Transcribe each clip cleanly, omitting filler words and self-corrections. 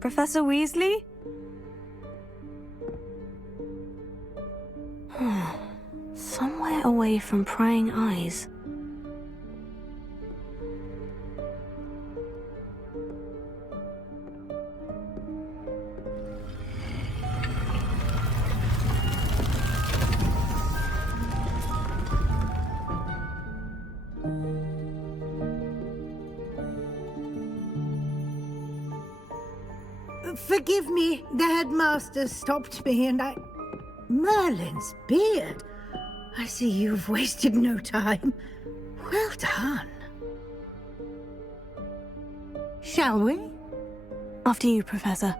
Professor Weasley? Somewhere away from prying eyes. Forgive me, the headmaster stopped me and I... Merlin's beard. I see you've wasted no time. Well done. Shall we? After you, Professor.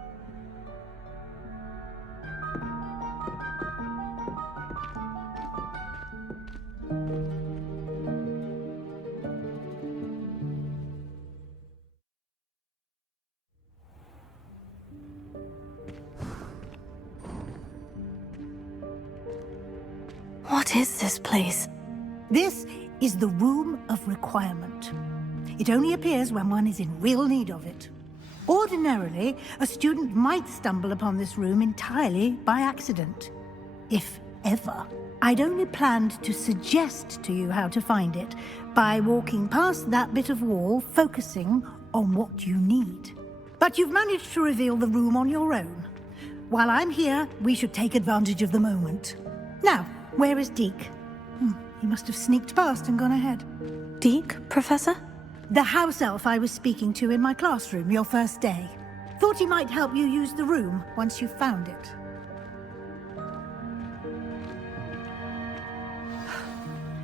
What is this place? This is the Room of Requirement. It only appears when one is in real need of it. Ordinarily, a student might stumble upon this room entirely by accident. If ever. I'd only planned to suggest to you how to find it by walking past that bit of wall, focusing on what you need. But you've managed to reveal the room on your own. While I'm here, we should take advantage of the moment. Now, where is Deke? He must have sneaked past and gone ahead. Deke, Professor? The house elf I was speaking to in my classroom your first day. Thought he might help you use the room once you found it.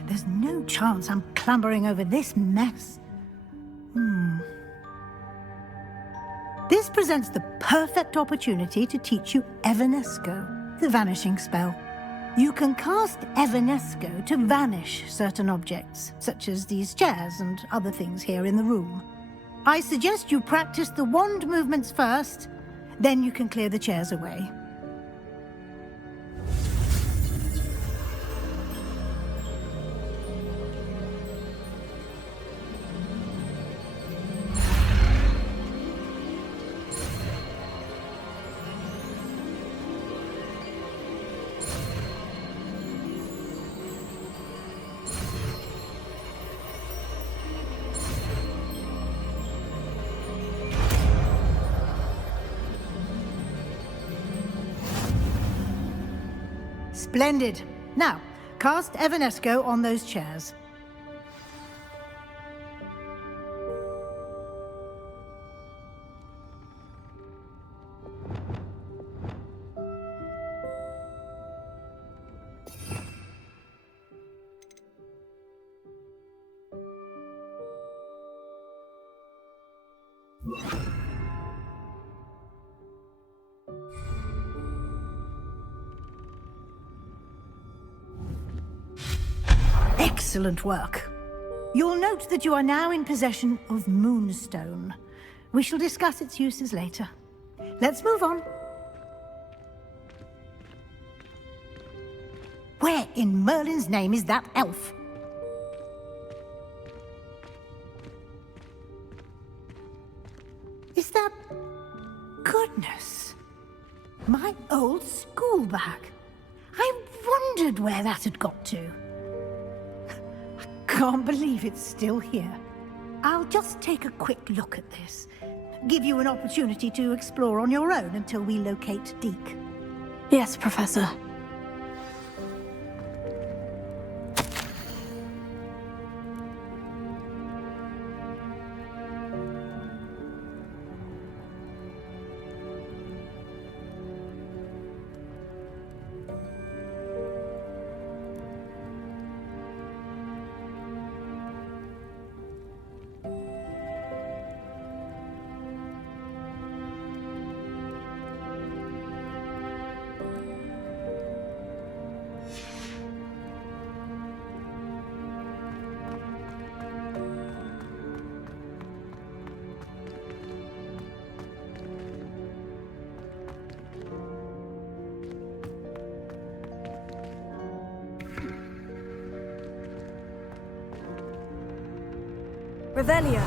There's no chance I'm clambering over this mess. This presents the perfect opportunity to teach you Evanesco, the vanishing spell. You can cast Evanesco to vanish certain objects, such as these chairs and other things here in the room. I suggest you practice the wand movements first, then you can clear the chairs away. Splendid. Now, cast Evanesco on those chairs. Excellent work. You'll note that you are now in possession of Moonstone. We shall discuss its uses later. Let's move on. Where in Merlin's name is that elf? Is that... Goodness. My old school bag. I wondered where that had got to. Can't believe it's still here. I'll just take a quick look at this. Give you an opportunity to explore on your own until we locate Deke. Yes, Professor. Revelio.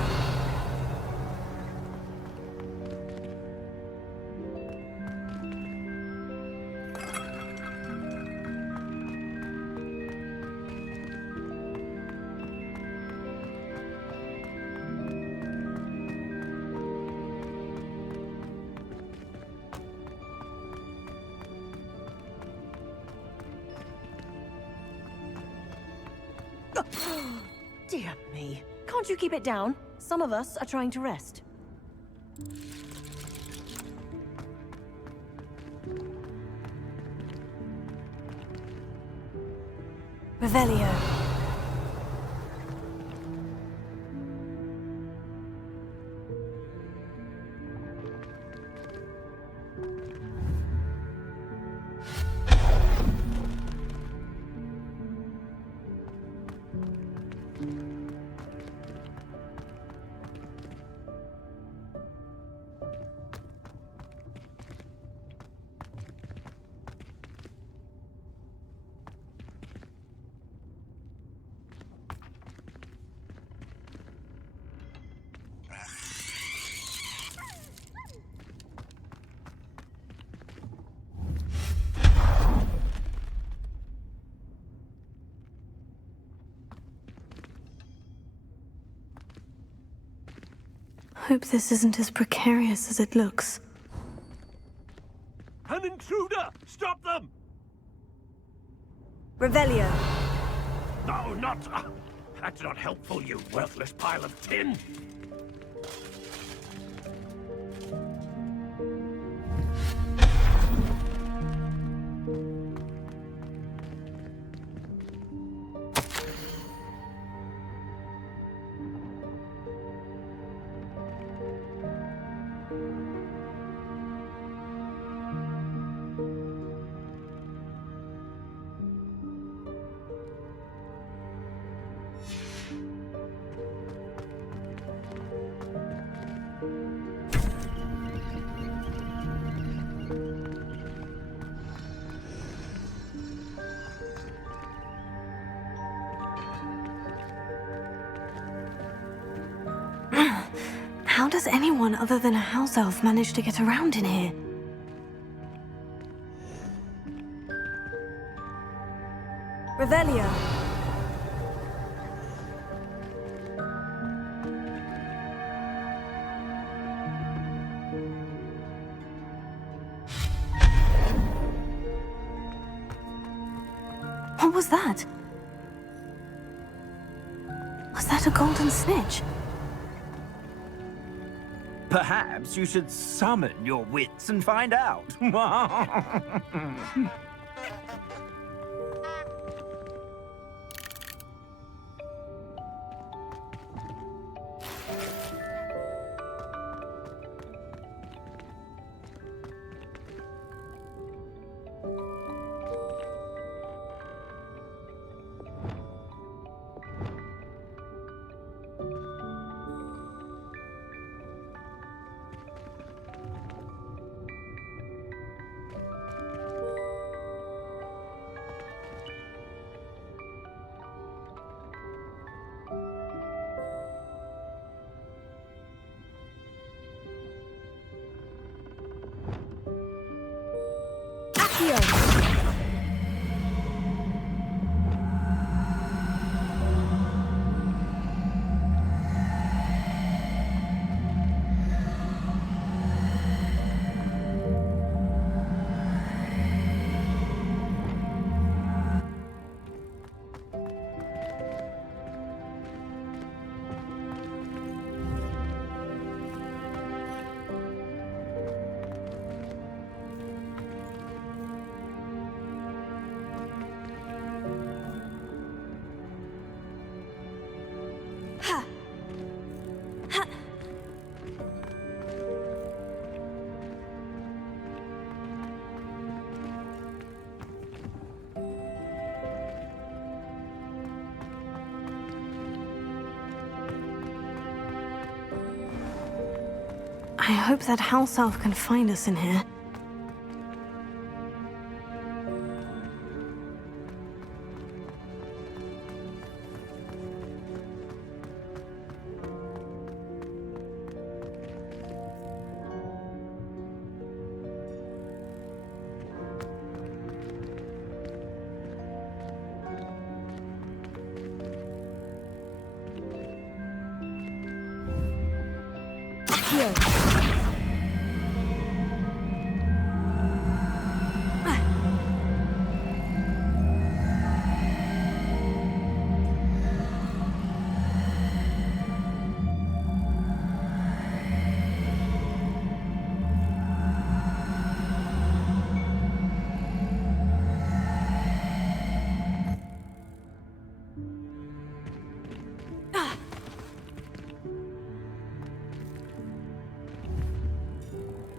Dear me. Can't you keep it down? Some of us are trying to rest. Revelio. Hope this isn't as precarious as it looks. An intruder! Stop them! Revelio. No, not... that's not helpful, you worthless pile of tin! How does anyone other than a house elf manage to get around in here? Revelio. What was that? Was that a golden snitch? Perhaps you should summon your wits and find out. I hope that house elf can find us in here.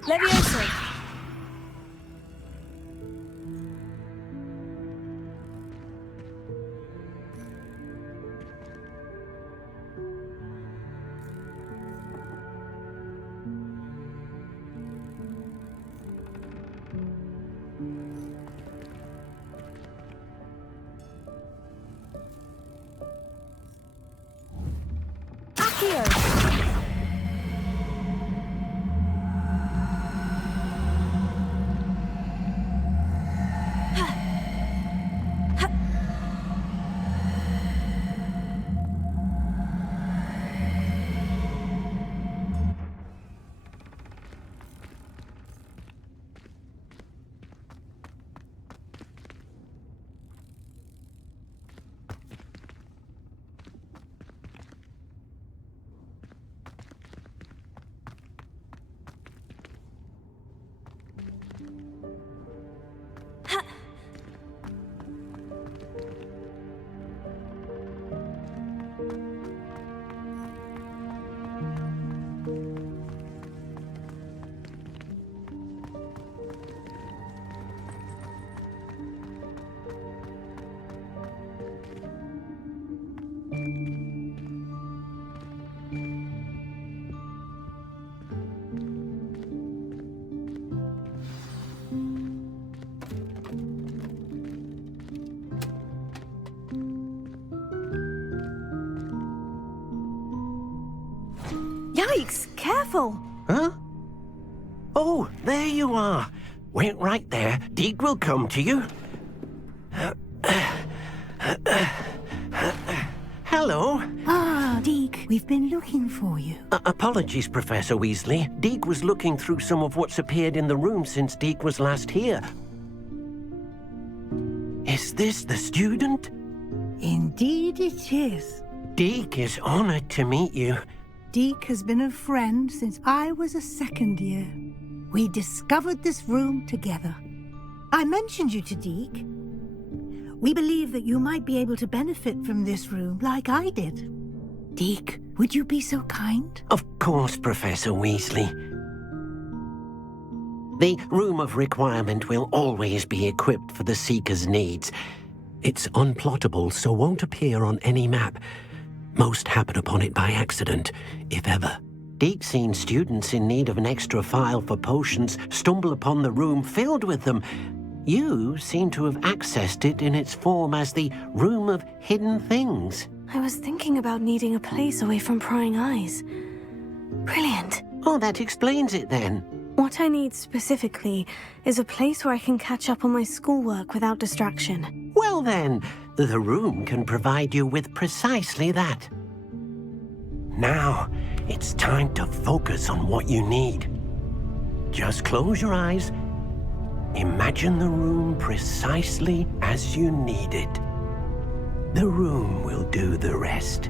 Leviosa! Yikes! Careful! Huh? Oh, there you are. Wait right there. Deke will come to you. Hello. Ah, Deke, we've been looking for you. Apologies, Professor Weasley. Deke was looking through some of what's appeared in the room since Deke was last here. Is this the student? Indeed it is. Deke is honored to meet you. Deke has been a friend since I was a second year. We discovered this room together. I mentioned you to Deke. We believe that you might be able to benefit from this room like I did. Deke, would you be so kind? Of course, Professor Weasley. The Room of Requirement will always be equipped for the Seeker's needs. It's unplottable, so won't appear on any map. Most happen upon it by accident, if ever. Deke's seen students in need of an extra file for potions stumble upon the room filled with them. You seem to have accessed it in its form as the Room of Hidden Things. I was thinking about needing a place away from prying eyes. Brilliant. Oh, that explains it then. What I need specifically is a place where I can catch up on my schoolwork without distraction. Well then, the room can provide you with precisely that. Now, it's time to focus on what you need. Just close your eyes. Imagine the room precisely as you need it. The room will do the rest.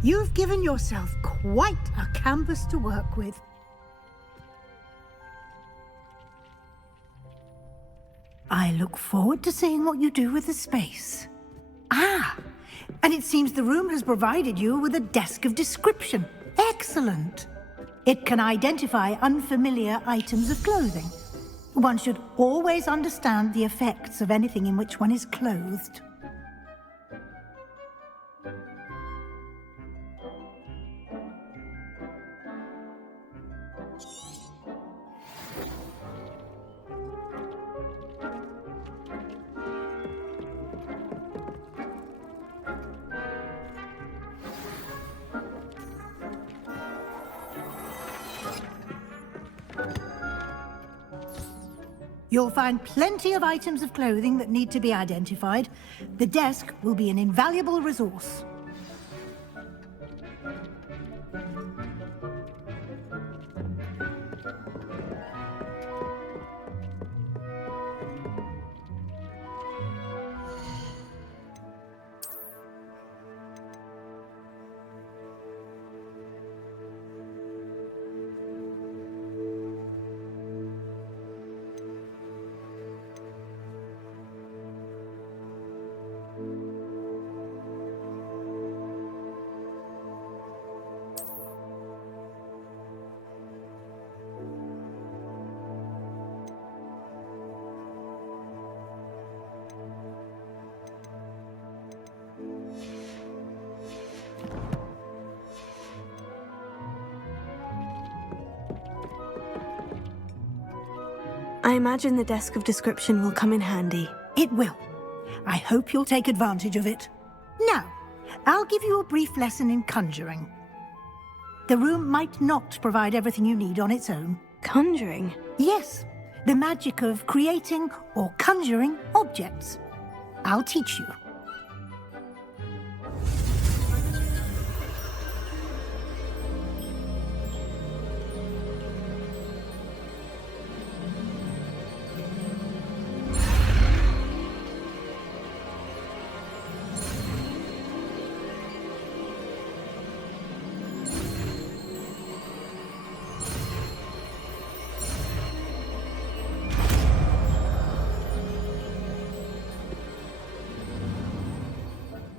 You've given yourself quite a canvas to work with. I look forward to seeing what you do with the space. Ah, and it seems the room has provided you with a desk of description. Excellent. It can identify unfamiliar items of clothing. One should always understand the effects of anything in which one is clothed. You'll find plenty of items of clothing that need to be identified. The desk will be an invaluable resource. I imagine the desk of description will come in handy. It will. I hope you'll take advantage of it. Now, I'll give you a brief lesson in conjuring. The room might not provide everything you need on its own. Conjuring? Yes, the magic of creating or conjuring objects. I'll teach you.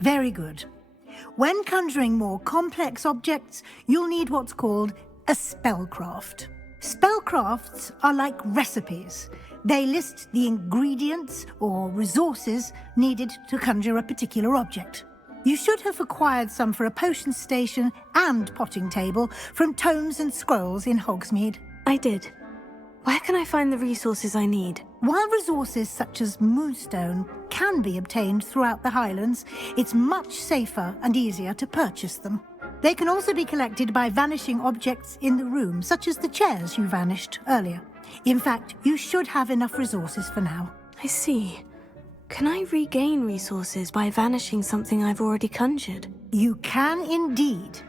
Very good. When conjuring more complex objects, you'll need what's called a spellcraft. Spellcrafts are like recipes. They list the ingredients or resources needed to conjure a particular object. You should have acquired some for a potion station and potting table from tomes and scrolls in Hogsmeade. I did. Where can I find the resources I need? While resources such as moonstone can be obtained throughout the Highlands, it's much safer and easier to purchase them. They can also be collected by vanishing objects in the room, such as the chairs you vanished earlier. In fact, you should have enough resources for now. I see. Can I regain resources by vanishing something I've already conjured? You can indeed.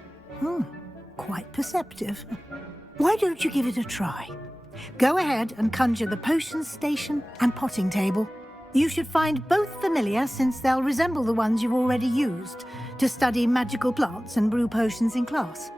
Quite perceptive. Why don't you give it a try? Go ahead and conjure the potion station and potting table. You should find both familiar, since they'll resemble the ones you've already used to study magical plants and brew potions in class.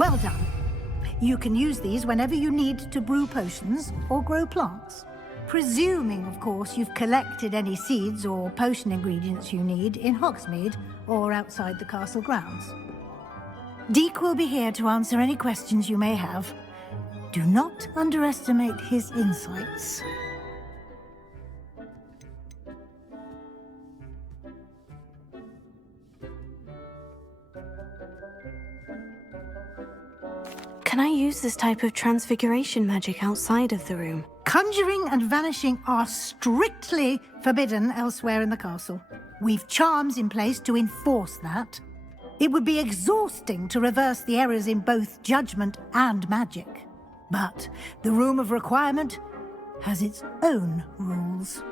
Well done. You can use these whenever you need to brew potions or grow plants. Presuming, of course, you've collected any seeds or potion ingredients you need in Hogsmeade or outside the castle grounds. Deek will be here to answer any questions you may have. Do not underestimate his insights. Can I use this type of transfiguration magic outside of the room? Conjuring and vanishing are strictly forbidden elsewhere in the castle. We've charms in place to enforce that. It would be exhausting to reverse the errors in both judgment and magic. But the Room of Requirement has its own rules.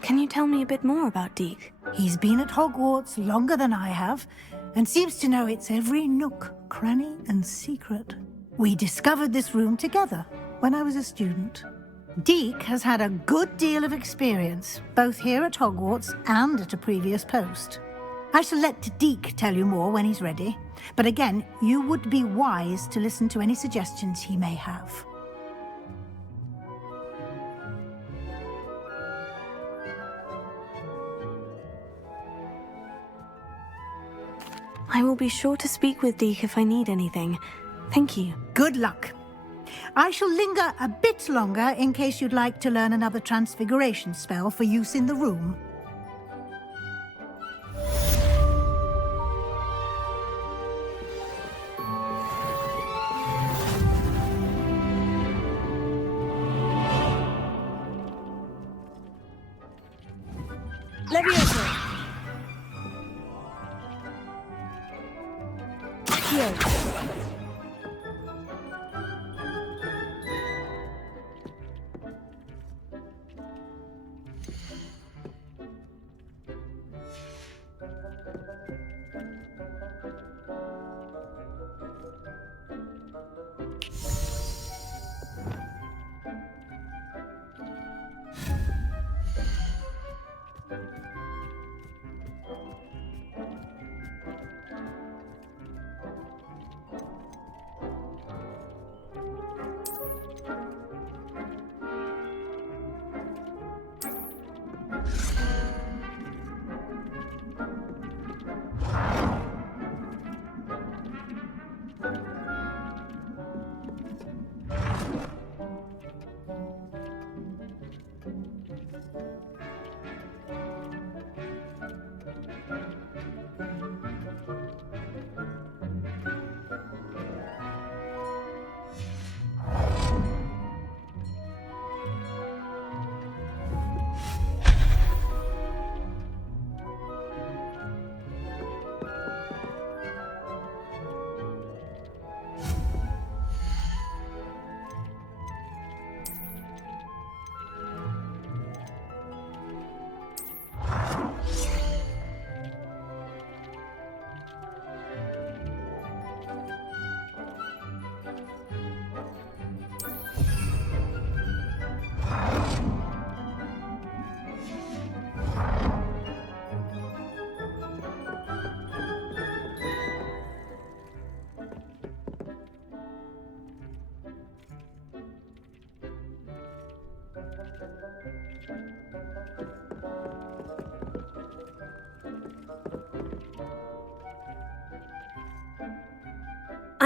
Can you tell me a bit more about Deek? He's been at Hogwarts longer than I have, and seems to know its every nook, cranny, and secret. We discovered this room together when I was a student. Deek has had a good deal of experience, both here at Hogwarts and at a previous post. I shall let Deek tell you more when he's ready, but again, you would be wise to listen to any suggestions he may have. I will be sure to speak with Deek if I need anything. Thank you. Good luck. I shall linger a bit longer in case you'd like to learn another transfiguration spell for use in the room. Leviosa! Here.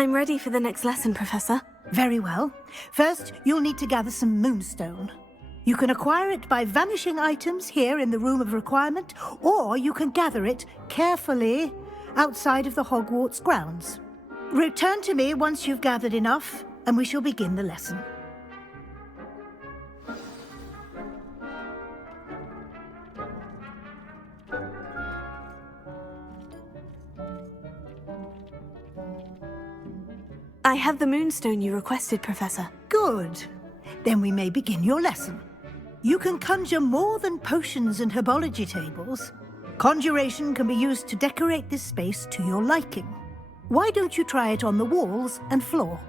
I'm ready for the next lesson, Professor. Very well. First, you'll need to gather some moonstone. You can acquire it by vanishing items here in the Room of Requirement, or you can gather it carefully outside of the Hogwarts grounds. Return to me once you've gathered enough, and we shall begin the lesson. I have the moonstone you requested, Professor. Good. Then we may begin your lesson. You can conjure more than potions and herbology tables. Conjuration can be used to decorate this space to your liking. Why don't you try it on the walls and floor?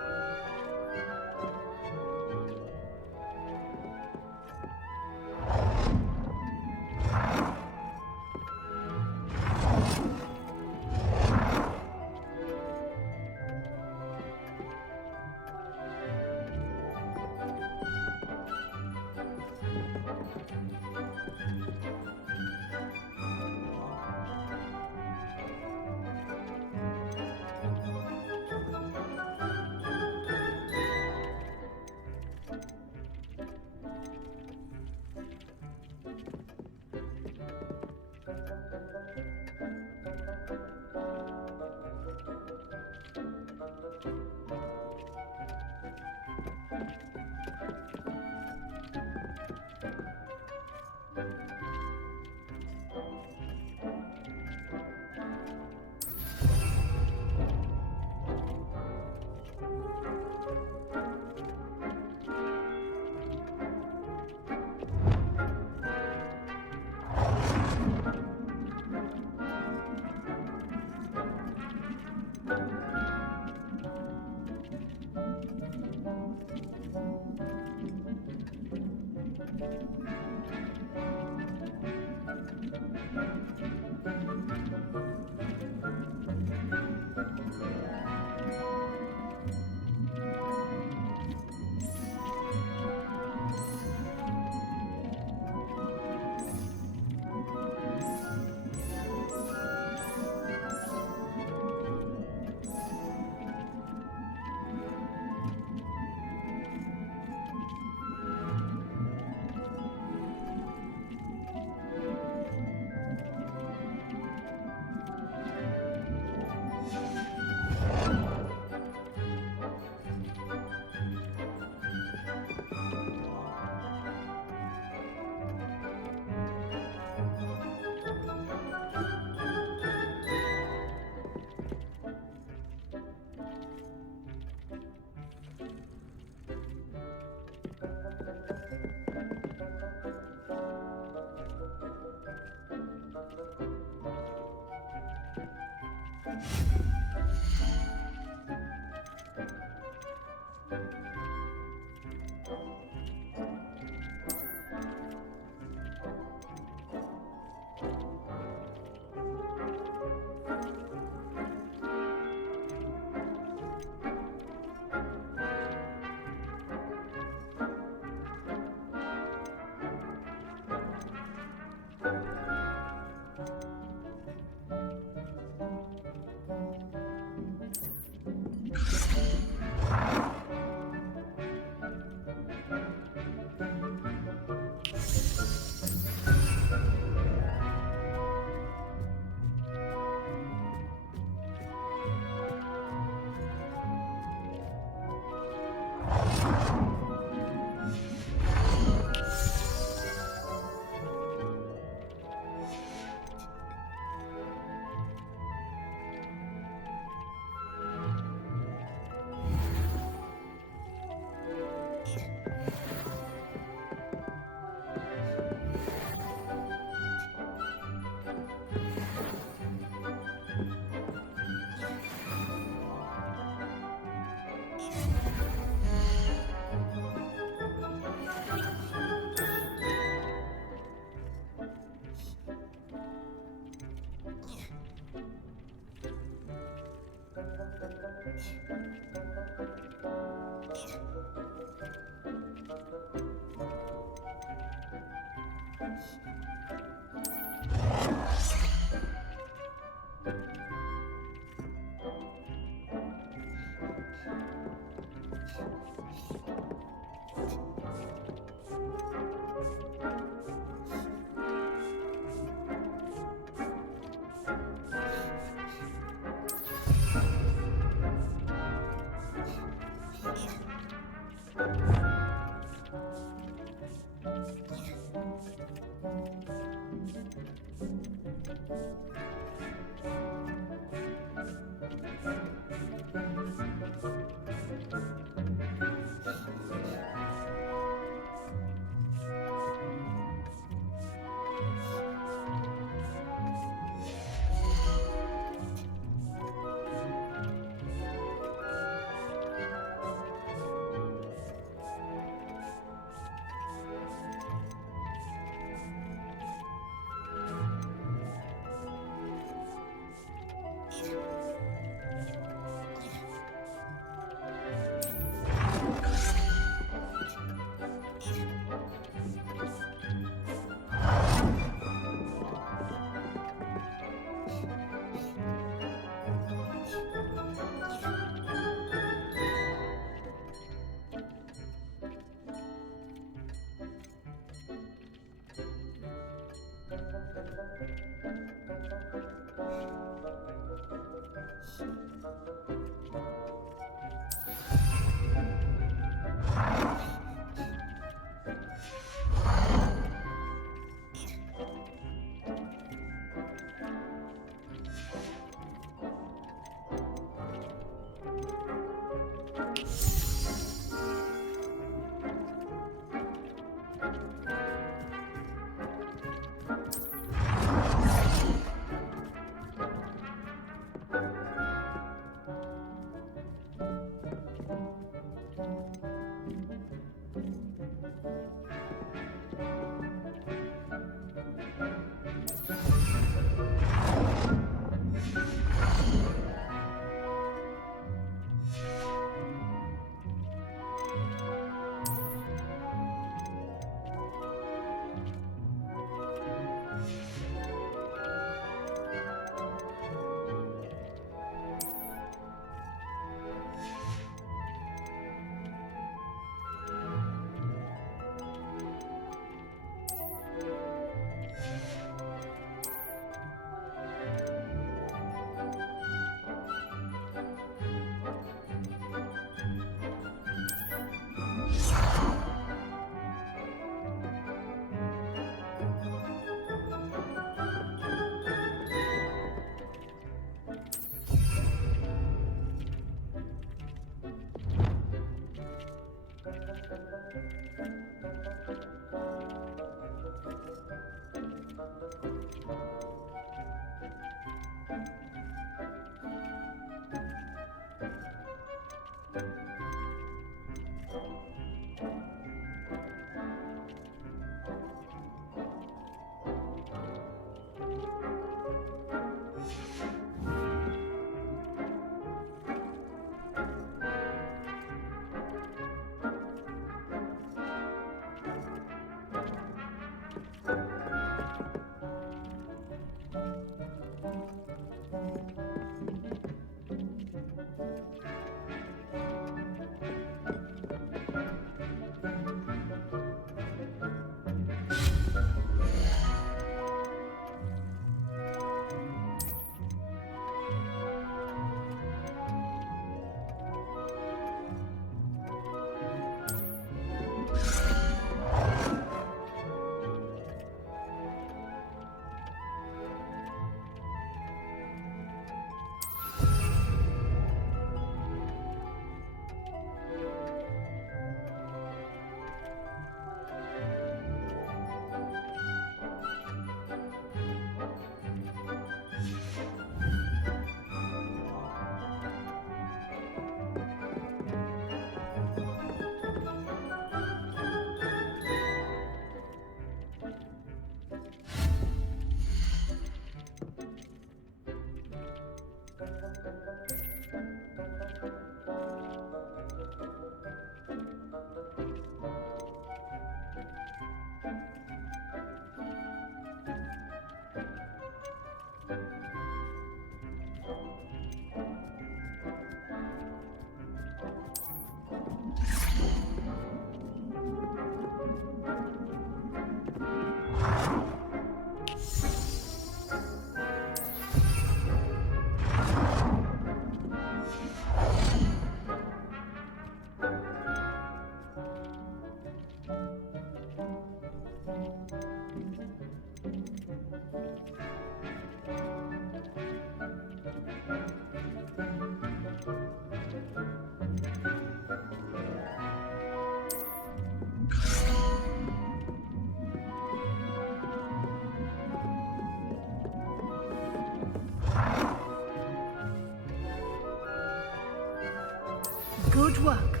Good work.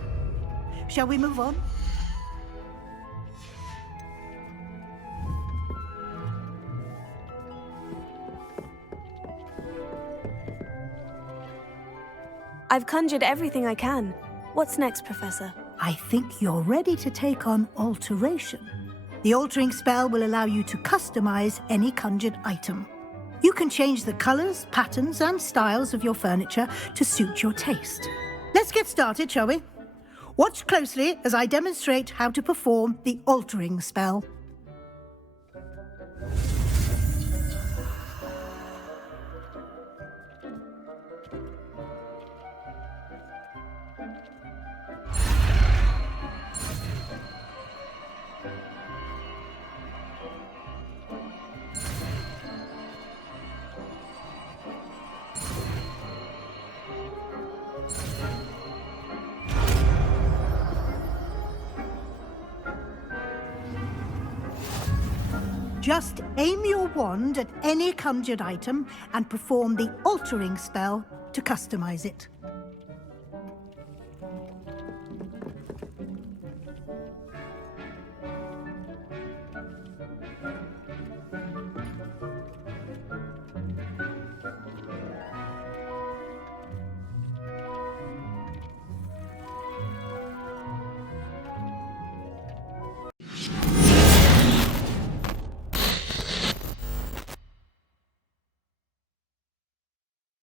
Shall we move on? I've conjured everything I can. What's next, Professor? I think you're ready to take on alteration. The altering spell will allow you to customize any conjured item. You can change the colors, patterns, and styles of your furniture to suit your taste. Let's get started, shall we? Watch closely as I demonstrate how to perform the altering spell. Just aim your wand at any conjured item and perform the altering spell to customize it.